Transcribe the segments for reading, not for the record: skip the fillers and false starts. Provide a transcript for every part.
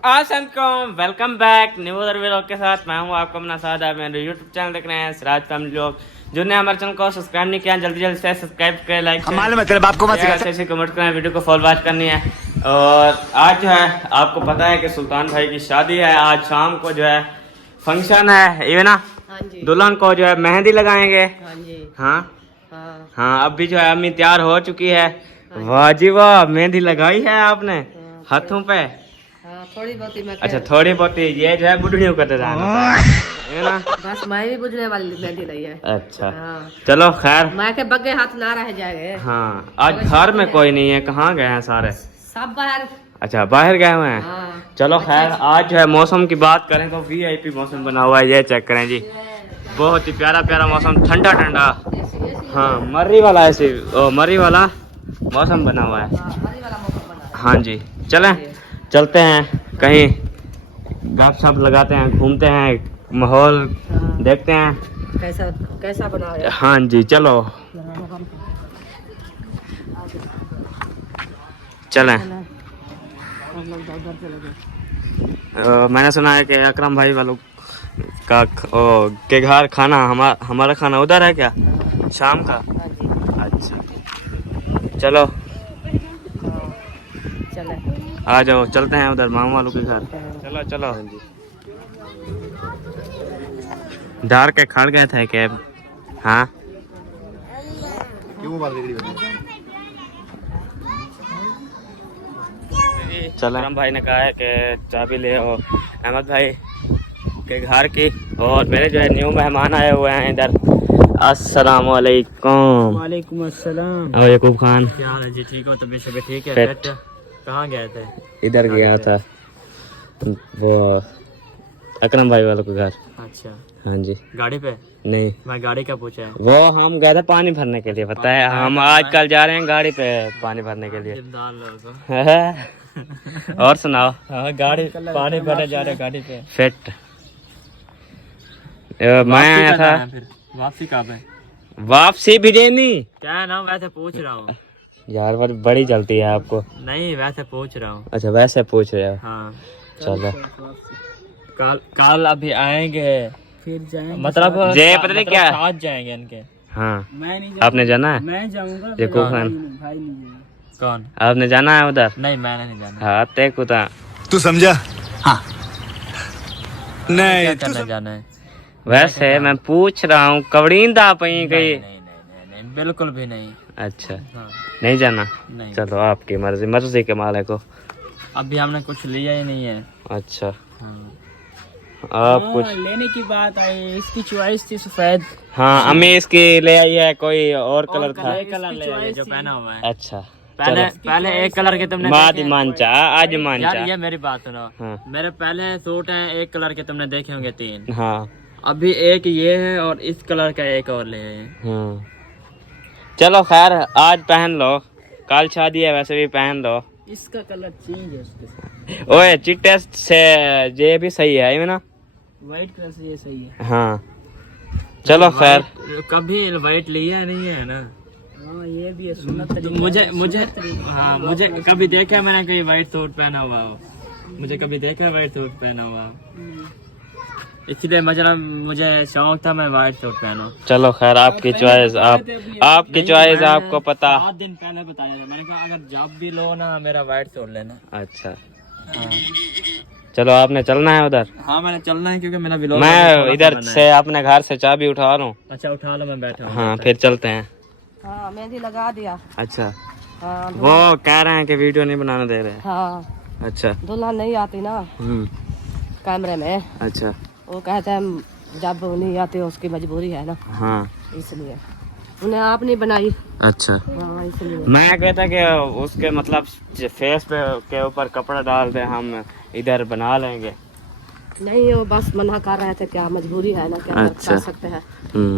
असलकुम, welcome back new vlog के साथ। मैं हूं आपको अपना साथ। आप मेरे यूट्यूब चैनल देख रहे हैं सिराज फैमिली व्लॉग। जिन्होंने हमारे चैनल को सब्सक्राइब नहीं किया जल्दी जल्दी से सब्सक्राइब करें, लाइक अच्छे कमेंट करें, वीडियो को फॉलो वॉच करनी है। और आज जो है आपको पता है कि सुल्तान भाई की शादी है। आज शाम को जो है फंक्शन है, ये ना दुल्हन को जो है मेहंदी लगाएंगे। हाँ हाँ, अब भी जो है अम्मी तैयार हो चुकी है। वाह जी वाह, मेहंदी लगाई है आपने हाथों पे? थोड़ी बहुत ही। अच्छा थोड़ी बहुत ही। ये जो है बुढ़ियों का डिजाइन होता है ना। बस मैं भी बुझने वाली मेहंदी नहीं है। अच्छा चलो खैर, मैं के बग्गे हाथ ना रह जाएंगे। हाँ आज घर में कोई नहीं है, कहाँ गए हैं सारे? सब बाहर। अच्छा बाहर गए हुए हैं। चलो खैर, आज जो है मौसम की बात करें तो वीआईपी मौसम बना हुआ है। ये चेक करें जी, बहुत ही प्यारा प्यारा मौसम, ठंडा ठंडा। हाँ मर्री वाला ऐसे मर्री वाला मौसम बना हुआ है। हाँ जी चलें, चलते हैं कहीं, गपशप लगाते हैं, घूमते हैं, माहौल देखते हैं कैसा कैसा बना है। हाँ जी चलो चलें। मैंने सुना है कि अकरम भाई वालों का के घर खाना हमारा खाना उधर है क्या शाम का? अच्छा चलो आ जाओ, चलते हैं उधर मामा वालों के घर। चलो चलो। धार के खड़ गए थे कैब। हाँ चलो, राम भाई ने कहा है कि चाबी ले आओ अहमद भाई के घर की। और मेरे जो है न्यू मेहमान आए हुए हैं इधर। अस्सलाम वालेकुम। वालेकुम अस्सलाम। और यकूब खान, क्या हाल है जी? ठीक हो? तबीयत शबीयत ठीक है? कहाँ गए थे? इधर गया था वो अकरम भाई वालों के घर। अच्छा हाँ जी। गाड़ी पे? नहीं, मैं गाड़ी का पूछा है। वो हम गए थे पानी भरने के लिए। पता है, हम आजकल जा रहे हैं गाड़ी पे पानी भरने के लिए। जिम्मेदार लोग। और सुनाओ। हाँ गाड़ी पानी भरने जा रहे गाड़ी पे। फिट मैं आया था। फिर वापसी कब है? वापसी बिरयानी क्या है ना, वैसे पूछ रहा हूँ यार, बड़ी चलती है आपको। नहीं वैसे पूछ रहा हूँ। अच्छा वैसे पूछ रहे हो। हाँ चलो कल अभी आएंगे फिर जाएंगे, मतलब जे पता नहीं क्या साथ जाएंगे इनके। हाँ मैं नहीं आपने जाना है? मैं जाऊंगा। देखो खान, भाई नहीं। कौन? आपने जाना है उधर? नहीं मैंने नहीं जाना। हाँ ते कुता तू समझा? हाँ नहीं क्या करने जाना है? वैसे मैं पूछ रहा हूँ, कवड़ींदा पई कहीं? नहीं बिल्कुल भी नहीं। अच्छा हाँ। नहीं जाना? नहीं। चलो आपकी मर्जी, मर्जी के मालिक को। अभी हमने कुछ लिया ही नहीं है। अच्छा हाँ। आप कुछ लेने की बात आई, इसकी चॉइस थी सफेद। हाँ अम्मी इसकी ले आई है, कोई और कलर था। एक कलर ले आई जो पहना हुआ है। अच्छा पहले एक कलर के तुमने मादी मानचा आज यार, मानचा। ये मेरी बात सुनो। हाँ। मेरे पहले सूट हैं एक कलर के, तुमने देखे होंगे 3। हाँ अभी एक ये है और इस कलर का एक और ले आए। हाँ चलो खैर, आज पहन लो, कल शादी है, वैसे भी पहन लो। इसका कलर चेंज है उसके साथ। ओए चिट्टे से ये भी सही है ये ना, व्हाइट कलर से ये सही है। हाँ चलो खैर। कभी व्हाइट लिया नहीं है ना। हाँ ये भी है सुन्नत तरीका। मुझे कभी देखा मैंने कोई व्हाइट सूट पहना हुआ हो, मुझे कभी देखा व्हाइट सूट पहना हुआ, इसलिए मतलब मुझे शौक था मैं व्हाइट सूट पहनूं। चलो खैर, आपकी चॉइस, आपकी चॉइस, आपको पता। 7 दिन पहले बताया था मैंने, कहा अगर जॉब भी लो ना मेरा व्हाइट सूट लेना। अच्छा चलो, आपने चलना है उधर? हाँ मैंने चलना है क्योंकि मेरा व्लॉग मैं इधर से अपने घर से चाबी उठा रहा हूँ। अच्छा उठा लो, मैं बैठा हूँ। हाँ फिर चलते हैं। हाँ मेहंदी लगा दिया। अच्छा हाँ वो कह रहे हैं कि वीडियो नहीं बनाने दे रहे। हाँ अच्छा दुल्हन नहीं आती ना कैमरे में। अच्छा वो कहते हैं जब वो नहीं आती उसकी मजबूरी है ना, हाँ इसलिए उन्हें आप नहीं बनाई। अच्छा हाँ इसलिए मैं कहता कि उसके मतलब फेस पे के ऊपर कपड़ा डाल दे, हम इधर बना लेंगे। नहीं वो बस मना कर रहे थे, क्या मजबूरी है ना, क्या अच्छा। कर सकते हैं।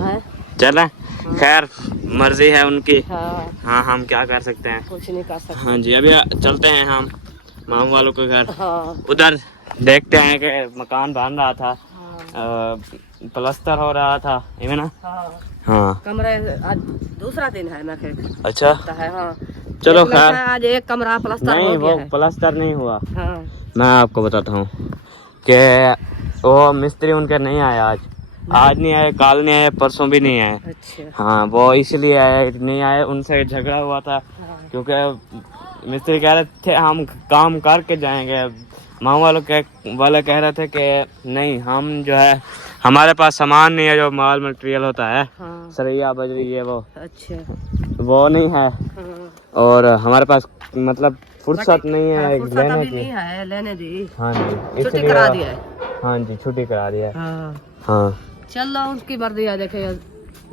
हैं? चले खैर, मर्जी है उनकी। हाँ हाँ हम क्या कर सकते हैं। कुछ नहीं कर सकते। हाँ जी, अभी चलते हैं हम मामू वालों के घर। हाँ उधर देखते हैं कि मकान बन रहा था, प्लास्टर हो रहा था ये ना। हाँ हाँ कमरे आज दूसरा दिन है मैं फिर अच्छा है। हाँ चलो लगता खैर, है आज एक कमरा प्लास्टर नहीं हो गया वो है। प्लास्टर नहीं हुआ। हाँ मैं आपको बताता हूँ कि वो मिस्त्री उनके नहीं आया आज नहीं आए, काल नहीं आए, परसों भी नहीं आए। अच्छा। हाँ वो इसलिए आए नहीं आए, उनसे झगड़ा हुआ था हाँ। क्योंकि मिस्त्री कह रहे थे हम काम करके जाएंगे। माँ वाले कह रहे थे कि नहीं, हम जो है हमारे पास सामान नहीं है, जो माल मटेरियल होता है, हाँ। सरिया बजरी है वो अच्छा। नहीं है। हाँ। और हमारे पास मतलब फुर्सत नहीं है फुर्सत लेने अभी की। नहीं है, लेने दी। हाँ जी, छुट्टी इसलिए करा दिया है। हाँ जी, छुट्टी करा दिया है। हाँ हाँ चलो उसकी मर्जी है, देखे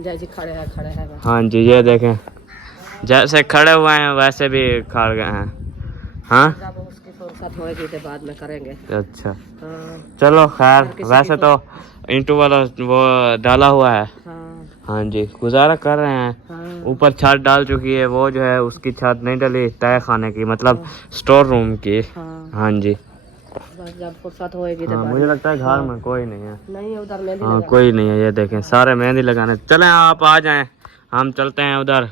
जैसे खड़े हैं बस। हाँ जी, ये देखें जैसे खड़े हुए हैं वैसे भी खड़ गए हैं। हाँ जब उसकी फुर्सत होएगी तो बाद में करेंगे। अच्छा हाँ। चलो खैर, किसी वैसे की तो इंटू वाला वो डाला हुआ है। हाँ। हाँ जी, गुजारा कर रहे हैं। हाँ। ऊपर छत डाल चुकी है, वो जो है उसकी छत नहीं डली तय खाने की, मतलब स्टोर रूम की। हाँ। हाँ जी। बस जब फुर्सत होएगी तो हाँ, बाद मुझे में। लगता है घर में कोई नहीं है। नहीं उधर मेहंदी हाँ लगा। कोई नहीं है, ये देखें सारे मेहंदी लगाने। चलें आप आ जाएं, हम चलते हैं उधर।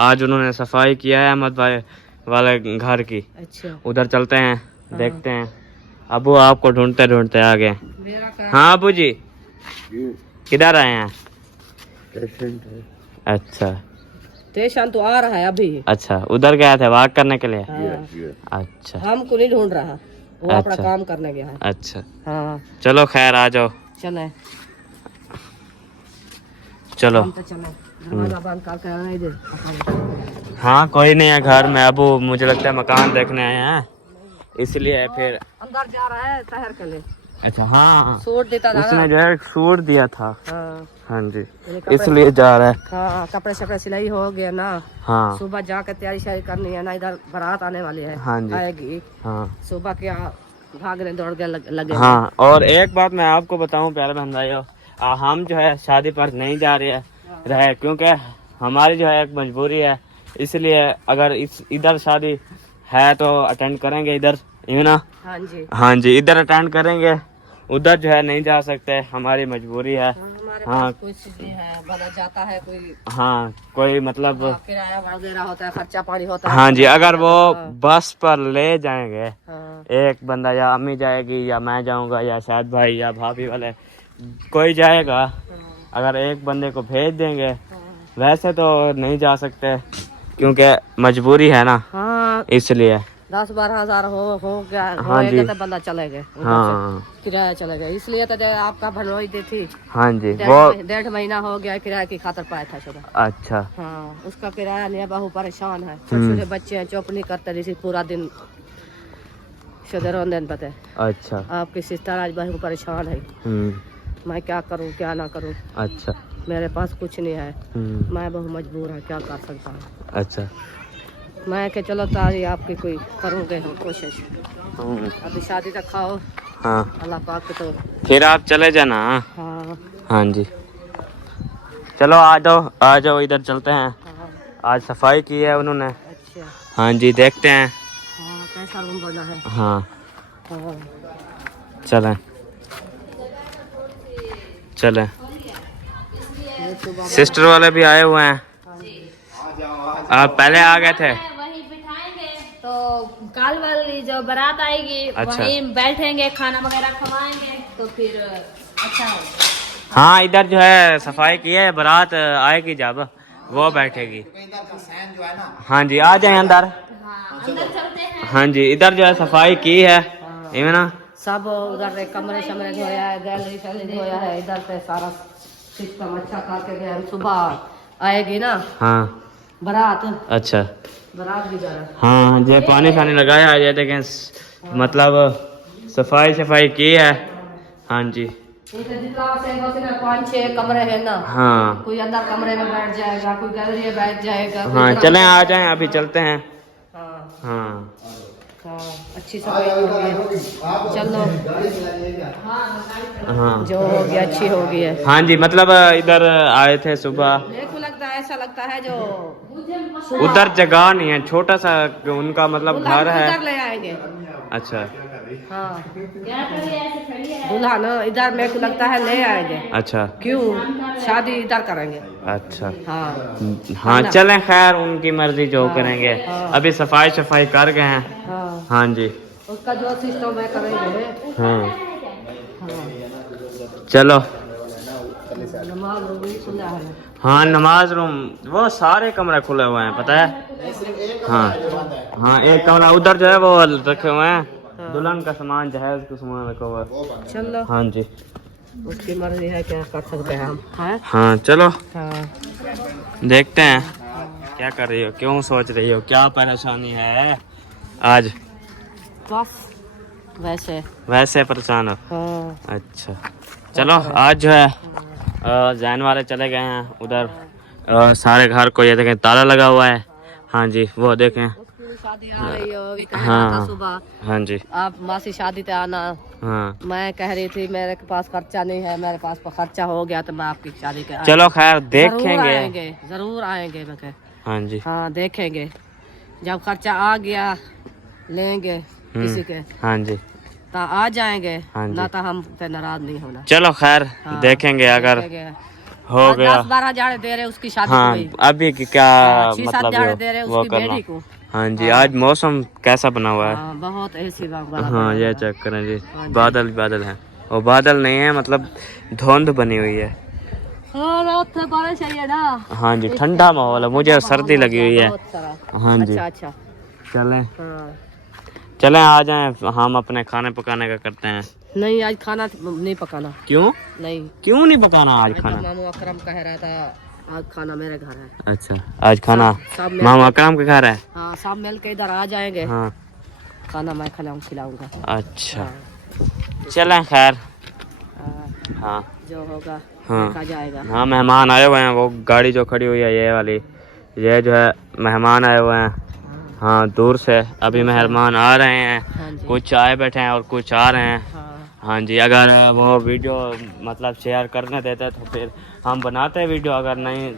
आज उन्होंने सफाई किया है अहमद भाई वाले घर की, अच्छा। उधर चलते हैं, देखते हैं। अबू आपको ढूंढते ढूंढते आ गए। मेरा क्या? हाँ अबू जी, किधर आए हैं? अच्छा स्टेशन तो आ रहा है अभी। अच्छा, उधर गए थे वॉक करने के लिए? हाँ। अच्छा हमको नहीं ढूंढ रहा, वो अपना अच्छा। काम करने गया है। अच्छा, हाँ चलो खैर आ जाओ। चले। चलो। हम तो चले, दरवाजा बंद करके आने दे। हाँ कोई नहीं है घर में। अबू मुझे लगता है मकान देखने आए हैं, इसलिए फिर। अंदर जा रहा है शहर के लिए। अच्छा हाँ, सूट देता था उसने ना। जो है सूट दिया था। हाँ। हाँ जी, कपड़े- इसलिए जा रहा है। हाँ कपड़े शपड़े सिलाई हो गया ना। हाँ सुबह जाकर तैयारी शारी करनी है ना, इधर बारात आने वाली है। हाँ जी। आएगी हाँ सुबह क्या भागने दौड़ के लगे। हाँ, और एक बात मैं आपको बताऊं प्यारे बहन भाइयों, हम जो है शादी पर नहीं जा रहे क्योंकि हमारी जो है एक मजबूरी है, इसलिए अगर इधर शादी है तो अटेंड करेंगे इधर, यू ना। हाँ जी। हाँ जी, इधर अटेंड करेंगे, उधर जो है नहीं जा सकते, हमारी मजबूरी है। हाँ, हमारे हाँ। पास कोई चीज नहीं है, बदल जाता है कोई। हाँ कोई मतलब। हाँ, किराया वगैरह होता है, खर्चा पानी होता है। हाँ जी, अगर वो हाँ। बस पर ले जाएंगे, हाँ। एक बंदा, या अम्मी जाएगी या मैं जाऊंगा या शायद भाई या भाभी वाले कोई जाएगा, अगर एक बंदे को भेज देंगे, वैसे तो नहीं जा सकते क्योंकि मजबूरी है ना, हाँ इसलिए। 10-12 हजार हो गया, हाँ जी। तो बंदा चलेगा। हाँ किराया चलेगा, इसलिए तो जो आपका भरवाई दी थी। हाँ जी, वो 1.5 महीना हो गया किराया की खातर पाया था शुरू। अच्छा। हाँ उसका किराया नहीं है, बहु परेशान है। छोटे छोटे बच्चे हैं, चुप नहीं करते, जैसे पूरा दिन दिन पता है। अच्छा। आपकी सिस्टर आज बहु परेशान है। मैं क्या करूँ क्या ना करूँ, अच्छा। मेरे पास कुछ नहीं है। मैं बहु मजबूर है, क्या कर सकता हूँ। अच्छा। मैं के चलो तारी आपकी कोई करूँगे हम कोशिश। अभी शादी तक खाओ। हाँ अल्लाह पाक के तो। फिर आप चले जाना। हाँ। हाँ जी, चलो आ जाओ इधर चलते हैं। हाँ। आज सफाई की है उन्होंने। अच्छा। हाँ जी, देखते हैं। हाँ कैसा रूम बना है। हाँ हाँ। चलें चलें। ये सुबह सिस्टर वाले भी आए हुए हैं। आप पहले आ गए थे? वहीं बिठाएंगे तो काल वाली जो बारात आएगी अच्छा। वहीं बैठेंगे, खाना वगैरह खवाएंगे तो फिर अच्छा होगा। हाँ, इधर जो है सफाई की है, बारात आएगी जब वो बैठेगी। हाँ जी, आ जाए अंदर। हाँ अंदर चलते हैं। हाँ जी, इधर जो है सफाई की है, ये ना। सब उधर कमरे शमरे धोया है, गैलरी शैलरी धोया है, इधर पे सारा सिस्टम अच्छा करके गए। हम सुबह आएगी ना हाँ बारात, अच्छा। बारात भी जा रहा है। हाँ ये पानी शानी लगाया है, ये देखें मतलब सफाई की है। हाँ जी। इनसे जितना से 5-6 कमरे हैं ना। हाँ कोई अंदर कमरे में बैठ जाएगा, कोई गैलरी में बैठ जाएगा। कोई हाँ, इधर- चलें आ जाएं, अभी चलते हैं। हाँ। हाँ हाँ अच्छी सफाई हो गई, चलो हाँ जो हो गया अच्छी हो गई है। हाँ जी, मतलब इधर आए थे सुबह, मेरे को लगता है ऐसा लगता है जो उधर जगह नहीं है, छोटा सा उनका मतलब घर है। उधर ले आएंगे। अच्छा, हाँ क्या करिए ऐसे खड़ी है। दूल्हा ना इधर मेरे को लगता है ले आएंगे। अच्छा क्यों, शादी इधर करेंगे। अच्छा हाँ हाँ चलें, खैर उनकी मर्जी जो हाँ, करेंगे। हाँ। अभी सफाई कर गए हैं। हाँ, हाँ जी उसका जो सिस्टम है करेंगे। हाँ हाँ, चलो। नमाज वो भी खुला है। हाँ नमाज रूम वो सारे कमरे खुले हुए हैं पता है। हाँ हाँ एक कमरा उधर जो है वो रखे हुए हैं, दुल्हन का सामान जहेज का सामान रखा हुआ है। चलो हाँ जी उसकी मर्जी है, क्या कर सकते हैं हम। हाँ हाँ चलो हाँ देखते हैं क्या कर रही हो, क्यों सोच रही हो, क्या परेशानी है आज। बस वैसे वैसे परेशान हो। हाँ अच्छा चलो आज जो है जैन वाले चले गए हैं उधर। सारे घर को ये देखें ताला लगा हुआ है। हाँ जी वो देखें। उसकी शादी आ रही है, अभी कह हाँ, रहा था सुबह हाँ जी आप मासी शादी पे आना। हाँ मैं कह रही थी मेरे के पास खर्चा नहीं है, मेरे पास खर्चा हो गया तो मैं आपकी शादी के चलो खैर जरूर देखेंगे। आएंगे, जरूर आएंगे। मैं कह हाँ जी हाँ देखेंगे, जब खर्चा आ गया लेंगे किसी के हाँ जी तो आ जाएंगे, हाँ जी। ना तो हम पे नाराज नहीं होना। चलो खैर हाँ, देखेंगे अगर देखेंगे। हो गया। 10-12 हजार दे रहे उसकी शादी हाँ को ही। अभी की क्या 6-7 मतलब हजार दे रहे वो उसकी करना। बेटी को। हाँ जी आज मौसम कैसा बना हुआ है। हाँ, बहुत ऐसी वाला हाँ ये चेक करें जी, बादल बादल हैं और बादल नहीं है मतलब धुंध बनी हुई है। हाँ रात से बारिश आई है ना। हाँ जी ठंडा माहौल है, मुझे सर्दी लगी हुई है। बहुत सारा। हाँ जी अच्छा चलें हाँ। चलें आ जाएं, हम अपने खाने पकाने का करते हैं। नहीं आज खाना नहीं पकाना। क्यों नहीं क्यों नहीं पकाना आज तो खाना। मामू अकरम कह रहा था आज खाना मेरे घर है। अच्छा आज खाना सब मिल मामा अकरम के घर है। हाँ सब मिल के इधर आ जाएंगे। हाँ खाना मैं खिलाऊंगा। अच्छा चलें खैर। हाँ, हाँ जो होगा हाँ। देखा जाएगा। हाँ मेहमान आए हुए हैं, वो गाड़ी जो खड़ी हुई है ये वाली, ये जो है मेहमान आए हुए हैं। हाँ दूर से अभी मेहमान आ रहे हैं, हाँ जी कुछ आए बैठे हैं और कुछ आ रहे हैं। हाँ हाँ जी अगर वो वीडियो मतलब शेयर करने देते तो फिर हम बनाते हैं वीडियो, अगर नहीं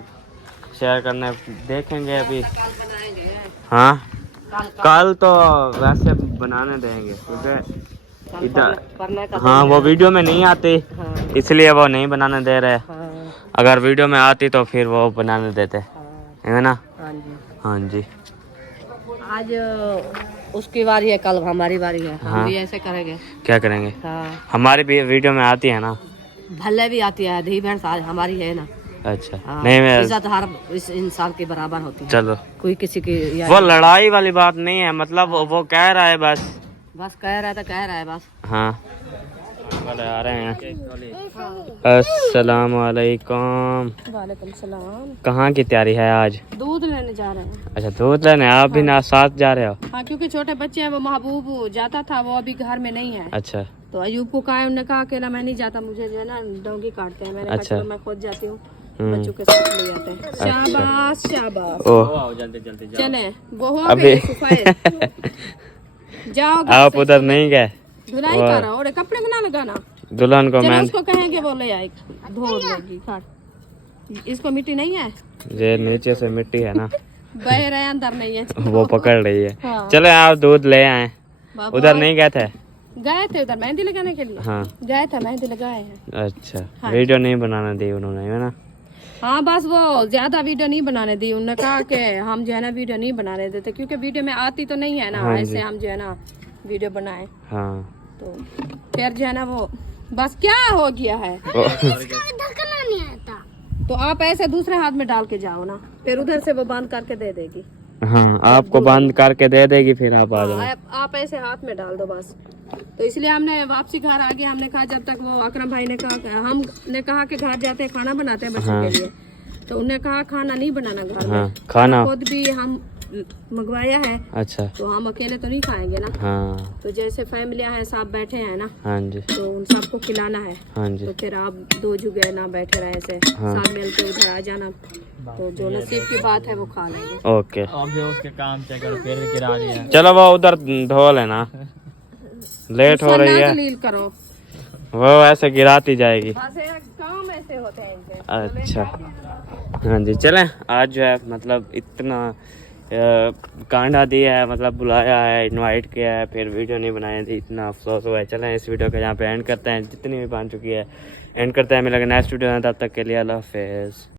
शेयर करने देखेंगे अभी। बनाएंगे। हाँ कल कल तो वैसे बनाने देंगे क्योंकि इधर पढ़ने का। हाँ वो वीडियो में नहीं आती हाँ इसलिए वो नहीं बनाने दे रहे। हाँ अगर वीडियो में आती तो फिर वो बनाने देते हाँ है ना। हाँ जी। हाँ जी आज उसकी बारी है, कल हमारी बारी है। हम हाँ। भी ऐसे करेंगे। क्या करेंगे, हाँ हमारी भी वीडियो में आती है ना। भले भी आती है, धी बहन आज हमारी है ना। अच्छा हाँ, नहीं मैं इज्जत हर इस इंसान के बराबर होती है। चलो कोई किसी की वो लड़ाई वाली बात नहीं है, मतलब वो कह रहा है बस। बस कह रहा है तो कह रहा है बस। हाँ वाले आ रहे हैं। अस्सलाम वालेकुम। वालेकुम सलाम। कहाँ की तैयारी है आज। दूध लेने जा रहे हैं। अच्छा दूध लेने आप भी ना साथ जा रहे हो। हाँ क्योंकि छोटे बच्चे हैं, वो महबूब जाता था, वो अभी घर में नहीं है। अच्छा तो अयूब को कहा, उन्होंने कहा अकेला मैं नहीं जाता, मुझे जो है ना डोंगी काटते हैं। मैंने कहा अच्छा। चलो मैं खुद जाती हूँ, बच्चों के साथ ले जाते हैं। शाबाश शाबाश। ओह जल्दी जल्दी चले वो हो अभी गए सफाई। जाओ घर आप से। उधर नहीं गए। धुलाई कर रहा और कपड़े बना लगाना। दुल्हन को चलो मैं उसको कहेंगे वो ले आए, धो लेगी खाट। इसको मिट्टी नहीं है, ये नीचे से मिट्टी है ना बह रहे अंदर नहीं है। वो पकड़ रही है। हाँ। चलो आप दूध ले आए। बाबा, उधर नहीं गए थे। गए थे उधर मेहंदी लगाने के लिए। हाँ गए थे, मेहंदी लगाए हैं। अच्छा हाँ। वीडियो नहीं बनाने दी उन्होंने है ना। हाँ बस वो ज्यादा वीडियो नहीं बनाने दी, उन्होंने कहा कि हम जो है ना वीडियो नहीं बनाने देते, क्योंकि वीडियो में आती तो नहीं है ना। हाँ जी। ऐसे हम जो है ना वीडियो बनाए हाँ तो फिर जो है ना वो बस क्या हो गया है। तो आप ऐसे दूसरे हाथ में डाल के जाओ ना, फिर उधर से वो बंद करके दे देगी। हाँ आपको बंद करके दे देगी फिर आप आ जाना। आप ऐसे हाथ में डाल दो बस। तो इसलिए हमने वापसी घर आ गया, हमने कहा जब तक वो अकरम भाई ने कहा, हमने कहा कि घर जाते हैं खाना बनाते हैं बच्चों के लिए, तो उन्होंने कहा खाना नहीं बनाना घर में। हाँ खाना खुद भी हम मंगवाया है, अच्छा तो हम अकेले तो नहीं खाएंगे ना। हाँ तो जैसे फैमिलियां हैं, सब बैठे हैं ना, हाँ जी तो उन सबको खिलाना है। हाँ जी तो फिर आप दो जुगे ना बैठे रहे ऐसे, हाँ। साथ मिल के उधर आ जाना। तो जो नसीब की बात है वो खा लेंगे। ओके अब जो उसके काम चेक करो, फिर भी गिरा दिया। चलो वो उधर धो लेना, लेट हो रही है। जलील करो, वो ऐसे गिराती जाएगी। बस ये काम ऐसे होते हैं इनके। अच्छा हाँ जी चलें। आज जो है मतलब इतना कांडा दिया है, मतलब बुलाया है, इनवाइट किया है, फिर वीडियो नहीं बनाई थी, इतना अफसोस हुआ है। चलें इस वीडियो को यहाँ पे एंड करते हैं, जितनी भी बन चुकी है एंड करते हैं। मिलेंगे नेक्स्ट वीडियो में, तब तक के लिए अल्लाह हाफिज़।